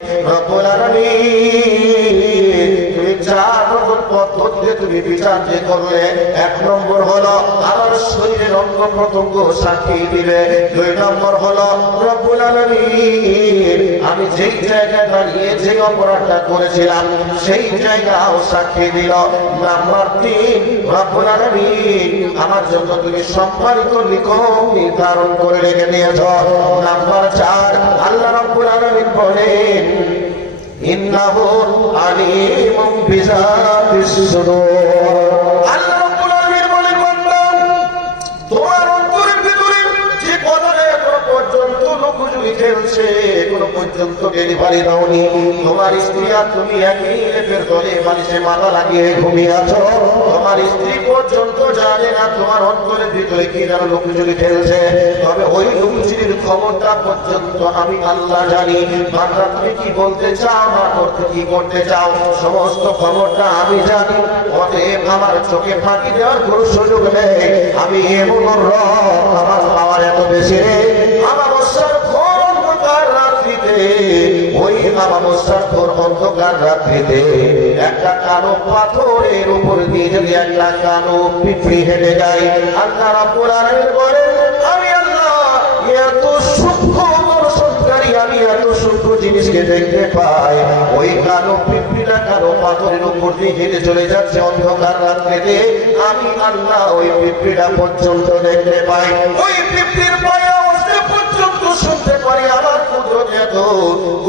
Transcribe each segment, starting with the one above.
রব্বুল আলামিন তুমি চার রকম পদ্ধতিতে তুমি বিচার যে করলে, এক নম্বর হলো আমার শরীরের অঙ্গ প্রত্যঙ্গ সাক্ষী দিবে, দুই নম্বর হলো রব্বুল আলামিন আমি যেই জায়গায় দাঁড়িয়ে যে অপরাধটা করেছিলাম সেই জায়গাও সাক্ষী দিল, নাম্বার তিন রব্বুল আলামিন আমার জন্য তুমি সম্মানিত লিখন নির্ধারণ করে রেখে দিয়েছ, নাম্বার চার আল্লাহ রব্বুল আলামিন বলেন ইন্নাহু আলিমুম বিযাতিস সুদূর। আল্লাহ রাব্বুল আলামিন বলেন বান্দা তোমার অন্তরের ভিতরে যে কথাটা এখনো পর্যন্ত লুকোচুরি খেলছে, এখনো পর্যন্ত ডেলিভারি দাওনি, তোমার স্ত্রী আর তুমি একই লেপের তলে বালিশে মাথা লাগিয়ে ঘুমিয়ে আছো, তোমার স্ত্রী পর্যন্ত জানে না তোমার অন্তরের ভিতরে কি যেন লুকোচুরি খেলছে, তবে ওই লুকোচুরির খবরটা পর্যন্ত আমি আল্লাহ জানি। বান্দা তুমি কি বলতে চাও না করতে কি করতে চাও সমস্ত খবরটা আমি জানি, অতএব আমার চোখে ফাঁকি দেওয়ার কোনো সুযোগ নেই। আমি এমন রব আমার পাওয়ার এত বেশি, আমাবস্যার ঘোর অন্ধকার রাত্রিতে, ওই আমাবস্যার ঘোর অন্ধকার রাত্রিতে একটা কালো পাথরের উপর দিয়ে যদি একটা কালো পিঁপড়ি হেঁটে যায়, আল্লাহ রাব্বুল আলামিন বলেন আমি আল্লাহ এত সূক্ষ্ম দর্শনকারী, আমি এত সূক্ষ্ম জিনিসকে দেখতে পাই। ওই কালো পিঁপড়িটা কালো পাথরের উপর দিয়ে হেঁটে চলে যাচ্ছে অন্ধকার রাত্রিতে, আমি আল্লাহ ওই পিঁপড়িটা পর্যন্ত দেখতে পাই, ওই পিঁপড়ির পায়ে আওয়াজটা পর্যন্ত শুনতে পারি। আমার কুদরত এত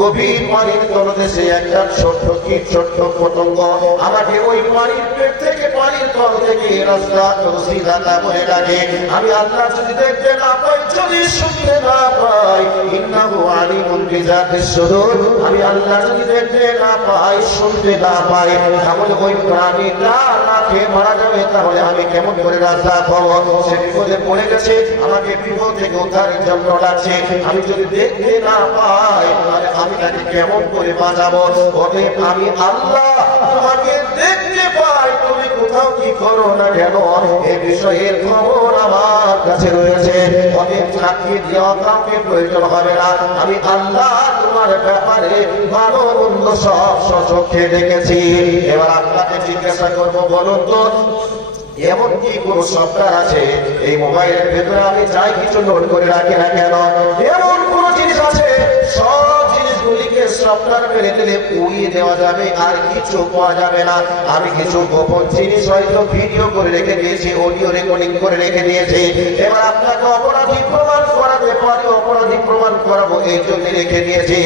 গভীর পানির তলদেশে একটা ছোট্ট কীট ছোট্ট পতঙ্গ আমাকে ওই পানির পেট থেকে পানির তল থেকে রাস্তা সিধা করে ডাকে, আমি আল্লাহ যদি দেখতে না পাই যদি শুনতে না পাই, ইন্নাহু আলিমুন বিযাতিস সুদূর, আমি আল্লাহ যদি দেখতে না পাই শুনতে না পাই, তাহলে ওই প্রাণীটা না খেয়ে মারা যাবে, তাহলে আমি কেমন করে রাস্তা পাবো? সে বিপদে পড়ে গেছে, আমাকে বিপদ থেকে উদ্ধারের জন্য ডাকছে, আমি যদি দেখতে না পাই তাহলে আমি তাকে কেমন করে বাঁচাবো? অতএব আমি আল্লাহ তোমাকে দেখতে পাই, তুমি কোথাও কি করো না কেন এ বিষয়ের খবর আমার কাছে রয়েছে, অতএব সাক্ষী দেওয়া কাউকে প্রয়োজন হবে না, আমি আল্লাহ তোমার ব্যাপারে ভালো মন্দ সব স্বচক্ষে দেখেছি। এবার আপনাকে জিজ্ঞাসা করবো বলুন তো এমন কি কোন সফটওয়্যার আছে এই মোবাইলের ভেতরে আমি চাই কিছু নোট করে রাখি না কেন, এমন কোন জিনিস আছে সব জিনিসগুলিকে সফটওয়্যার মেরে দিলে উড়িয়ে দেওয়া যাবে আর কিছু পাওয়া যাবে না? আমি কিছু গোপন জিনিস হয়তো ভিডিও করে রেখে দিয়েছি, অডিও রেকর্ডিং করে রেখে দিয়েছি, এবার আপনাকে অপরাধী প্রমাণ করাতে পারি, অপরাধী প্রমাণ করাবো এই জন্য রেখে দিয়েছি,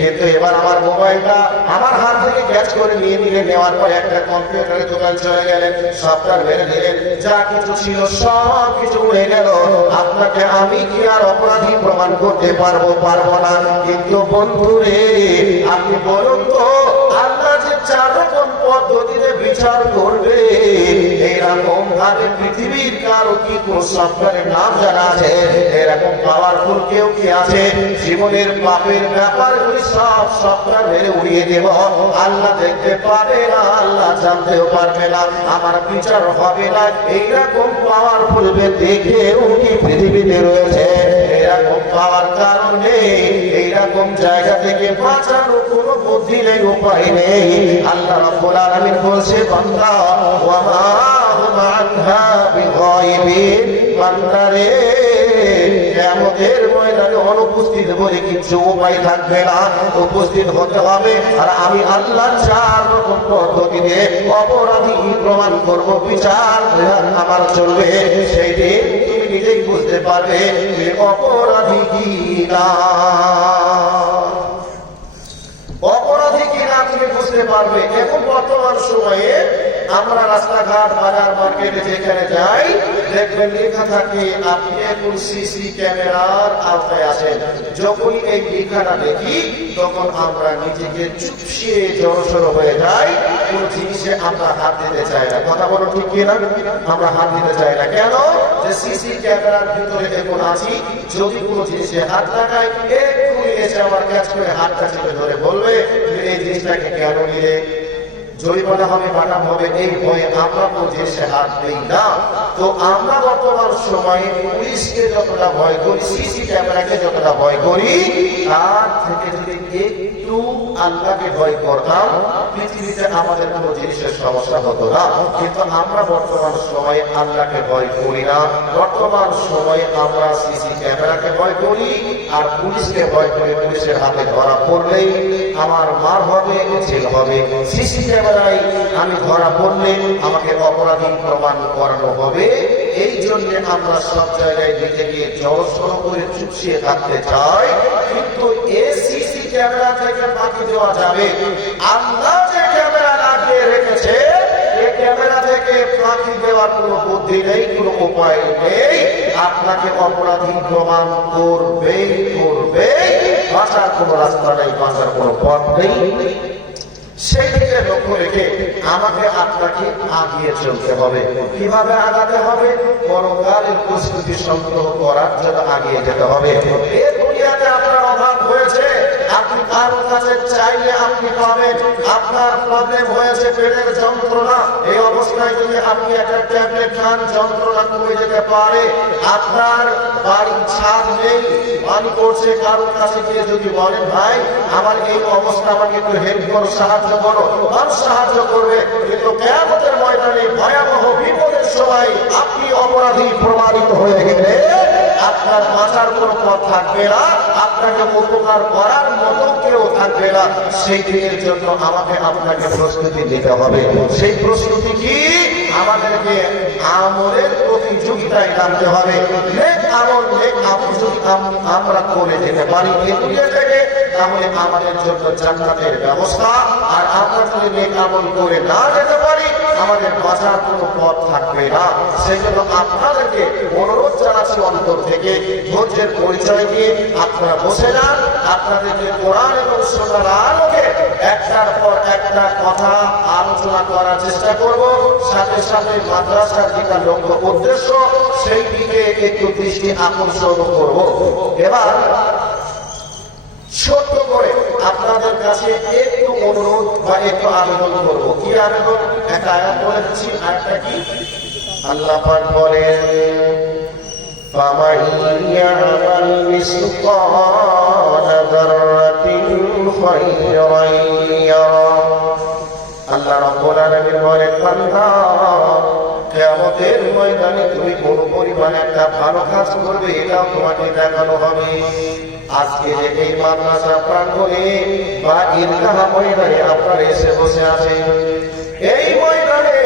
কিন্তু এবার আমার মোবাইলটা আমার হাত থেকে ক্যাচ করে নিয়ে নিলেন, নেওয়ার পর একটা কম্পিউটারের দোকান চলে গেলেন, সফটওয়্যার মেরে দিলেন, যা কিছু ছিল সব কিছু উড়ে গেল, আপনাকে আমি কি আর অপরাধী প্রমাণ করতে পারবো? পারবো না। কিন্তু বন্ধুরে আপনি বলুন তো আল্লাহ যে চার রকম পদ্ধতিতে বিচার করবে, এইরকম ভাবে পৃথিবীর কারো কি কোন সফটওয়্যারের নাম জানা আছে? এরকম পাওয়ারফুল কেউ কি আছে? জীবনের পাপের ব্যাপারগুলি সব সফটওয়্যার মেরে উড়িয়ে দেব, আল্লাহ দেখতে পাবে না, আল্লাহ জানতেও পারবে না, আমার বিচার হবে না, এইরকম পাওয়ারফুল দেখে উনি পৃথিবীতে রয়েছে। এরকম পাওয়ার কারণে এইরকম জায়গা থেকে বাঁচানোর কোনো বুদ্ধি নেই, উপায় নেই। আল্লাহ রাব্বুল আলামিন বলছে বান্দা ওয়া মা হুম আনহা বিগায়বিন, বান্দারে কিয়ামতের ময়দানে অনুপস্থিত বলে কিছু উপায় থাকবে না, উপস্থিত হতে হবে। আর আমি আল্লাহ চার রকম পদ্ধতিতে অপরাধী প্রমাণ করব, বিচার আমার চলবে, সেই দিন তুমি নিজেই বুঝতে পারবে অপরাধী কি না, অপরাধী কিনা তুমি বুঝতে পারবে। এখন বর্তমান সময়ে আমরা রাস্তাঘাট বাজার মার্কেটে যেখানে যাই দেখবেন লেখা থাকে আপনি এখন সিসি ক্যামেরার আওতায় আছেন। যখনই এই লেখাটা দেখি তখন আমরা নিজেকে চুপসিয়ে জড়সড় হয়ে যাই, কোন জিনিসে আমরা হাত দিতে চাই না। কথা বলো ঠিক কিনা? আমরা হাত দিতে চাই না কেন? যে সিসি ক্যামেরার ভিতরে এখন আছি, যদি কোনো জিনিসে হাত লাগাই এক্ষুনি এসে আমার কাছ করে হাতটা চেপে ধরে বলবে এই জিনিসটাকে কেন নিলে, জরিমানা হবে, বাটাম হবে, এই ভয়ে আমরা জিনিসে হাত দিই না। তো আমরা বর্তমান সময়ে পুলিশকে যতটা ভয় করি, সিসি ক্যামেরাকে যতটা ভয় করি, তার থেকে যদি একটু আল্লাহকে ভয় করতাম, পৃথিবীতে আমাদের কোনো জিনিসের সমস্যা হতো না। কিন্তু আমরা বর্তমান সময়ে আল্লাহকে ভয় করি না। বর্তমান সময়ে আমরা সিসি ক্যামেরাকে ভয় করি আর পুলিশকে ভয় করি। পুলিশের হাতে ধরা পড়লেই আমার মার হবে, জেল হবে। সিসি ক্যামেরায় আমি ধরা পড়লে আমাকে অপরাধী প্রমাণ করানো হবে। এই জন্য আমরা সব জায়গায় নিজেকে জড়সড় করে চুপসিয়ে থাকতে চাই। কিন্তু এই সিসি ক্যামেরা থেকে ফাঁকি দেওয়া যাবে। আল্লাহ যে ক্যামেরা লাগিয়ে রেখেছে, এই ক্যামেরা থেকে ফাঁকি দেওয়ার কোনো বুদ্ধি নেই, কোনো উপায় নেই। আপনাকে অপরাধী প্রমাণ করবেই করবে। বাঁচার কোনো রাস্তা নেই, বাঁচার কোনো পথ নেই। সেই দিকে লক্ষ্য রেখে আমাকে আপনাকে আগিয়ে চলতে হবে। কিভাবে আগাতে হবে? পরকালের প্রস্তুতি সংগ্রহ করার জন্য আগিয়ে যেতে হবে। এই দুনিয়াতে আপনার অভাব হয়েছে, আপনি কারোর কাছে চাইলে আপনি পাবেন। আপনার প্রবলেম হয়েছে পেটের যন্ত্রণা, এই অবস্থায় যদি আপনি একটা ট্যাবলেট খান যন্ত্রণা কমে যেতে পারে। আপনার বাড়ির ছাদ নেই, পানি পড়ছে, কারোর কাছে গিয়ে যদি বলেন ভাই আমার এই অবস্থা, আমাকে একটু হেল্প করো, সাহায্য করো, মানুষ সাহায্য করবে। কিন্তু কিয়ামতের ময়দানে ভয়াবহ বিপদের সময় আপনি অপরাধী প্রমাণিত হয়ে গেলে আপনার বাঁচার কোনো পথ থাকবে না, আপনাকে উপকার করার মতো কেউ থাকবে না। সেই দিনের জন্য আমাকে আপনাকে প্রস্তুতি নিতে হবে। সেই প্রস্তুতি কি? আমাদেরকে আমলের প্রতিযোগিতায় নামতে হবে। নেক আমল যদি আমরা করে যেতে পারি এই দুনিয়া থেকে, তাহলে আমাদের জন্য জান্নাতের ব্যবস্থা। আর আমরা যদি নেক আমল করে না যেতে পারি, আমাদের বাঁচার কোনো পথ থাকবে না। সেই জন্য আপনাদেরকে অনুরোধ জানাচ্ছি অন্তর থেকে, ধৈর্যের পরিচয় দিয়ে আপনারা বসে যান। আপনাদেরকে কোরআন এবং সুন্নাহর আলোকে একটার পর একটা কথা আলোচনা করার চেষ্টা করব। সাথে সাথে মাদ্রাসার যেটা লক্ষ্য উদ্দেশ্য, সেই দিকে একটু দৃষ্টি আকর্ষণ করব। এবার ছোট্ট করে আপনাদের কাছে একটু অনুরোধ বা একটু আবেদন করবো। কি আবেদন? একটা আয়াত বলে দিচ্ছি। আয়াতটা কি? আল্লাহ পাক বলেন فَمَنْ يَعْمَلْ مِثْقَالَ ذَرَّةٍ خَيْرًا يَرَهُ। আল্লাহ রাব্বুল আলামিন বলেন, বান্দা কিয়ামতের ময়দানে তুমি কোন পরিমাণে একটা ভালো কাজ করবে, এটাও তোমাকে দেখানো হবে। আজকে যে এই মাদ্রাসা প্রাঙ্গণে বা ঈদগাহ ময়দানে আপনারা এসে বসে আছেন, এই ময়দানে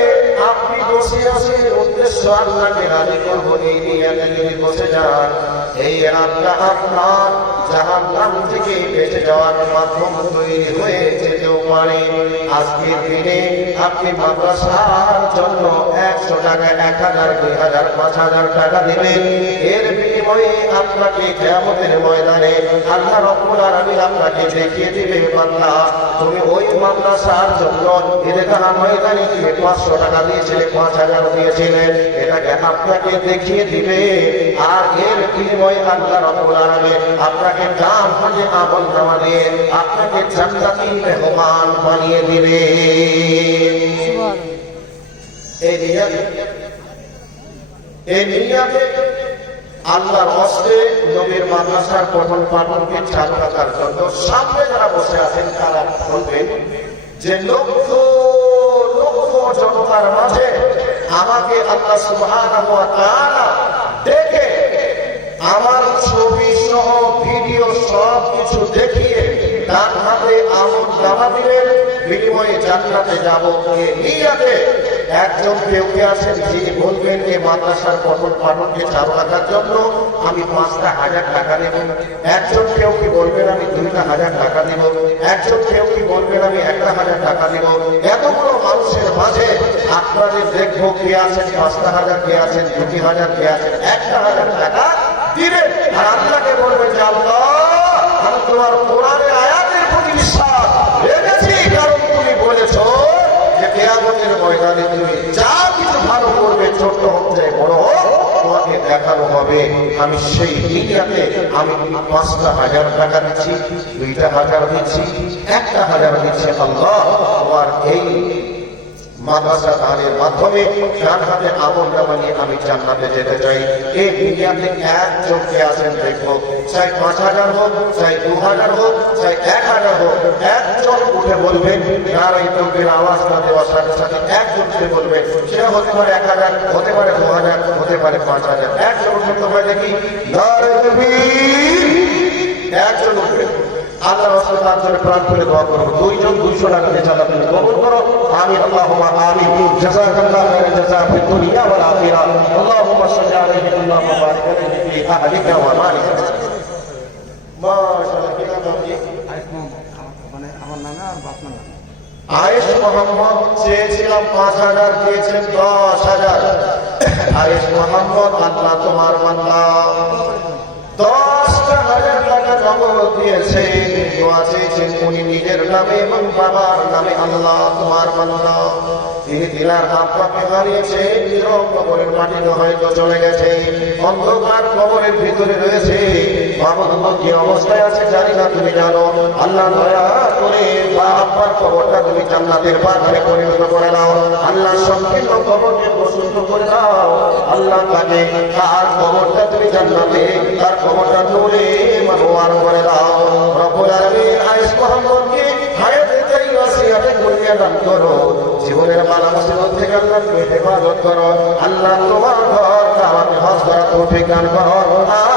আপনি বসে আছেন উদ্দেশ্য আল্লাহকে রাজি করবো, এই নিয়তে যদি বসে যান, এই আল্লাহ আপনার জাহান্নাম থেকে বেঁচে যাওয়ার মাধ্যম তৈরি হয়ে যেতেও পারে। আজকের দিনে আপনি মাদ্রাসার জন্য 100 টাকা, 1000, 2000, 5000 টাকা দেবেন। এর বিনিময়ে আপনাকে কিয়ামতের ময়দানে আল্লাহ রাব্বুল আলামিন আপনাকে দেখিয়ে দিবে, বান্দা তুমি ওই মাদ্রাসার জন্য ঈদগাহ ময়দানে তুমি 500 টাকা দিয়েছিলে, 5000 দিয়েছিলে, এটাকে আপনাকে দেখিয়ে দিবে। আর এর বিনিময়ে আল্লাহ রাব্বুল আলামিন আপনাকে ডান হাতে আমলনামা দিয়ে আপনাকে জান্নাতি মেহমান বানিয়ে দিবে। এই নিয়াতে আল্লাহর হস্তে নবীর মাদ্রাসার পঠন পাঠনকে চালু রাখার জন্য সামনে যারা বসে আছেন তারা বলবেন যে লক্ষ লক্ষ জনতার মাঝে আমাকে আল্লাহ সুবহানাহু ওয়া তাআলা দেখে আমার ছবি সহ ভিডিও সব কিছু দেখিয়ে ডান হাতে আমলনামা দিলেন, বিনিময়ে জান্নাতে যাব। এই নিয়াতে একজন কেউ কে আছেন যিনি বলবেন এই মাদ্রাসার পঠন পাঠনকে চালু রাখার জন্য আমি 5,000 টাকা দেব। একজন কেউ কি বলবেন আমি 2,000 টাকা দেব। একজন কেউ কি বলবেন আমি 1,000 টাকা দেব। এতগুলো মানুষের মাঝে আপনাদের দেখবো কে আছেন 5,000, কে আছেন 2,000, কে আছেন 1,000 টাকা দিবেন। আর আল্লাহকে বলবেন যে আল্লাহ আমি তোমার কোরআনের আয়াতের প্রতি বিশ্বাস রেখেছি, কারণ তুমি বলেছো যে কিয়ামতের ময়দানে তুমি যা কিছু ভালো করবে, ছোট হোক চাই বড় হোক, তোমাকে দেখানো হবে। আমি সেই নিয়াতে আমি 5,000 টাকা দিচ্ছি, 2,000 দিচ্ছি, 1,000 দিচ্ছি। আল্লাহ তোমার এই মাদ্রাসা দানের মাধ্যমে যার হাতে আমল নামা নিয়ে আমি জান্নাতে যেতে চাই। এই দুনিয়াতে একজন কে আছেন দেখবো, চাই 5,000 হোক, চাই 2,000 হোক, চাই 1,000 হোক, একজন উঠে বলবেন, আর এই তকবীর আওয়াজ না দেওয়ার সাথে সাথে একজন উঠে বলবেন, সেটা হতে পারে 1,000, হতে পারে 2,000, হতে পারে 5,000। একজন উঠে তোমরা দেখি নারে তাকবীর, একজন উঠবে। আল্লাহ রাসূল তার জন্য প্রাণ করে দোয়া করব। 2 জন 200 টাকা দিয়ে চাঁদা তুমি কবুল করো। আমিন আল্লাহুম্মা আমিন। জাযাকাল্লাহু খাইরান জাযা ফিদ দুনিয়া ওয়াল আখিরা। আল্লাহুম্মা সাল্লি আলাইহি ওয়া বারিক আলাইহি ফি আহলিকা ওয়া মালিকা। মাশাআল্লাহ, কি নাম আপনি? মানে আমার নানা আর বাপ নানা। আয়েশ মোহাম্মদ চেয়েছিলাম 5,000, দিয়েছেন 10,000। আয়েশ মোহাম্মদ, আল্লাহ তোমার বান্দা 10,000 টাকা নগদ দিয়েছে। দোয়া চেয়েছেন উনি নিজের নামে এবং বাবার নামে। আল্লাহ তোমার বান্দা, তিনি দিলার আব্বাকে হারিয়েছে, নীরব কবরের মাটিতে হয়তো চলে গেছে, অন্ধকার কবরের ভিতরে রয়েছে। বাবা কি অবস্থায় আছে জানি না, তুমি জানো। আল্লাহ দয়া করে আব্বার কবরটা তুমি জান্নাতের পাহাড়ে পরিণত করে দাও। আল্লাহ সংকীর্ণ কবরকে প্রশস্ত করে দাও। আল্লাহ তাকে তার কবরটা তুমি জান্নাতে, তার কবরটা নূরে মানোয়ার করে দাও। রব্বুল আলামিন আয়েশ মোহাম্মদকে হায়াতে তাইয়্যিবা সিহাতে কুল্লিয়া দান করো। জীবনের বালা মুসিবত থেকে আল্লাহ তুমি হেফাজত করো। আল্লাহ তোমার ঘর কাবাতে হজ করা তৌফিক দান করো।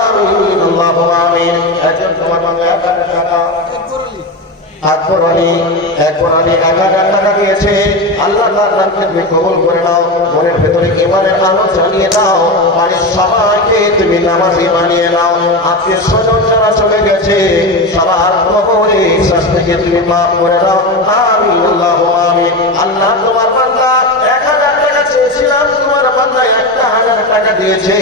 আমিন আল্লাহুম্মা আমিন। একজন তোমার বাংলা 1,000 টাকা আকবর আলী 1,000 টাকা দিয়েছে। আল্লাহ তার দানকে তুমি কবুল করে নাও। মনের ভেতরে ঈমানের আলো জ্বালিয়ে দাও। বাড়ির সবাইকে তুমি নামাজি বানিয়ে নাও। আত্মীয় স্বজন যারা চলে গেছে সবার কবরে শাস্তিকে তুমি মাফ করে দাও। আমিন আল্লাহুম্মা আমিন। আল্লাহ তোমার বান্দা 1,000 টাকা চেয়েছিলাম, তোমার বান্দা 1,000 টাকা দিয়েছে।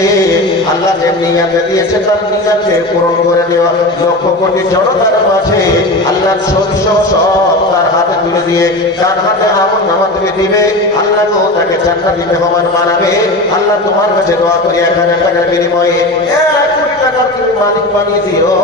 আল্লাহ যে নিয়াতে দিয়েছে তার নিয়াতে পূরণ করে দেওয়া। লক্ষ কোটি জনতার মাঝে আল্লাহর শস্য সব তার হাতে তুলে দিয়ে যার হাতে আমল নামা তুমি দিবে, আল্লাহ তো তাকে জান্নাতি মেহমান বানাবে। আল্লাহ তোমার কাছে দোয়া করি 1,000 টাকার বিনিময়ে 1 কোটি টাকার তুমি মালিক বানিয়ে দিও।